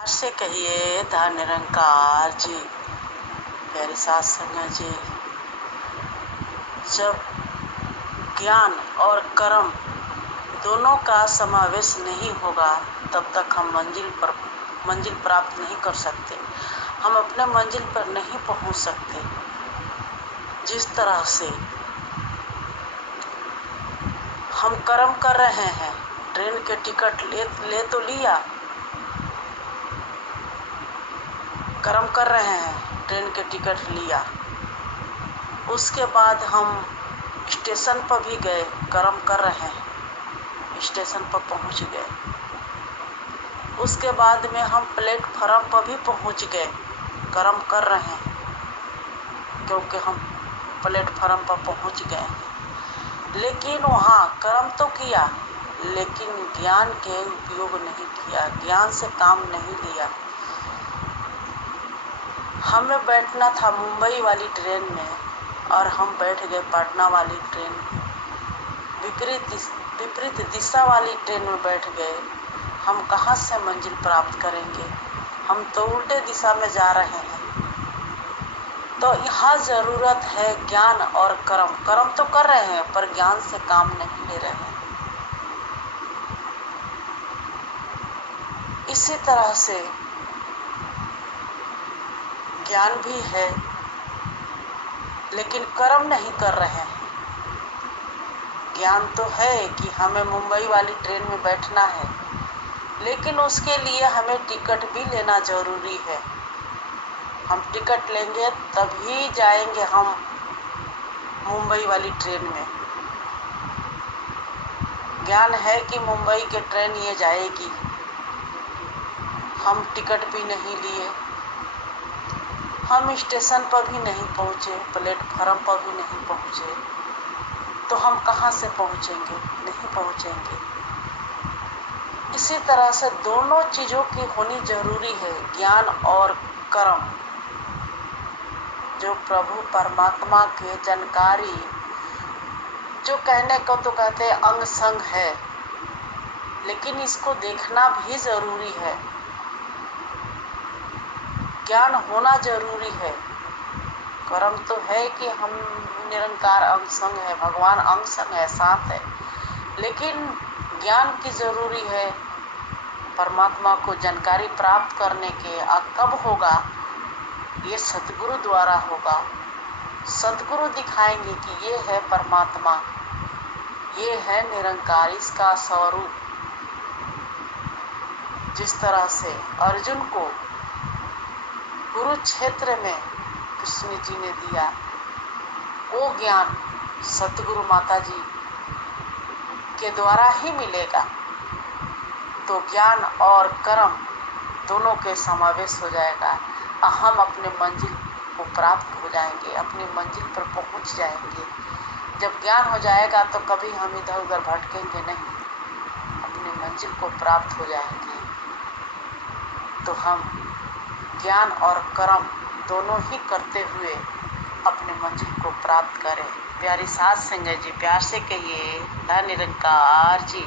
से कहिए था निरंकार जी। प्यारे साथ संगत जी, जब ज्ञान और कर्म दोनों का समावेश नहीं होगा तब तक हम मंजिल प्राप्त नहीं कर सकते। हम अपने मंजिल पर नहीं पहुंच सकते। जिस तरह से हम कर्म कर रहे हैं, ट्रेन के टिकट ले तो लिया, कर्म कर रहे हैं, ट्रेन के टिकट लिया, उसके बाद हम स्टेशन पर भी गए, कर्म कर रहे हैं, स्टेशन पर पहुंच गए। उसके बाद में हम प्लेटफॉर्म पर भी पहुंच गए, कर्म कर रहे हैं, क्योंकि हम प्लेटफॉर्म पर पहुंच गए। लेकिन वहाँ कर्म तो किया, लेकिन ज्ञान के उपयोग नहीं किया, ज्ञान से काम नहीं लिया। हमें बैठना था मुंबई वाली ट्रेन में और हम बैठ गए पटना वाली ट्रेन में। विपरीत दिशा वाली ट्रेन में बैठ गए। हम कहाँ से मंजिल प्राप्त करेंगे? हम तो उल्टे दिशा में जा रहे हैं। तो यहाँ ज़रूरत है ज्ञान और कर्म। कर्म तो कर रहे हैं पर ज्ञान से काम नहीं ले रहे हैं। इसी तरह से ज्ञान भी है लेकिन कर्म नहीं कर रहे हैं। ज्ञान तो है कि हमें मुंबई वाली ट्रेन में बैठना है, लेकिन उसके लिए हमें टिकट भी लेना ज़रूरी है। हम टिकट लेंगे तभी जाएंगे हम मुंबई वाली ट्रेन में। ज्ञान है कि मुंबई की ट्रेन ये जाएगी, हम टिकट भी नहीं लिए, हम स्टेशन पर भी नहीं पहुँचे, प्लेटफॉर्म पर भी नहीं पहुँचे, तो हम कहाँ से पहुँचेंगे? नहीं पहुँचेंगे। इसी तरह से दोनों चीज़ों की होनी जरूरी है, ज्ञान और कर्म। जो प्रभु परमात्मा के जानकारी, जो कहने को तो कहते हैं अंग संग है, लेकिन इसको देखना भी जरूरी है। ज्ञान होना जरूरी है। कर्म तो है कि हम निरंकार अंग संग है, भगवान अंग संग है, साथ है, लेकिन ज्ञान की जरूरी है। परमात्मा को जानकारी प्राप्त करने के कब होगा? ये सतगुरु द्वारा होगा। सतगुरु दिखाएंगे कि ये है परमात्मा, ये है निरंकार, इसका स्वरूप। जिस तरह से अर्जुन को कुरुक्षेत्र में कृष्ण जी ने दिया, वो ज्ञान सतगुरु माता जी के द्वारा ही मिलेगा। तो ज्ञान और कर्म दोनों के समावेश हो जाएगा। हम अपने मंजिल को प्राप्त हो जाएंगे, अपनी मंजिल पर पहुंच जाएंगे। जब ज्ञान हो जाएगा तो कभी हम इधर उधर भटकेंगे नहीं, अपनी मंजिल को प्राप्त हो जाएंगे। तो हम ज्ञान और कर्म दोनों ही करते हुए अपने मंजिल को प्राप्त करें। प्यारी साथ संगत जी, प्यार से कहिए, धन निरंकार जी।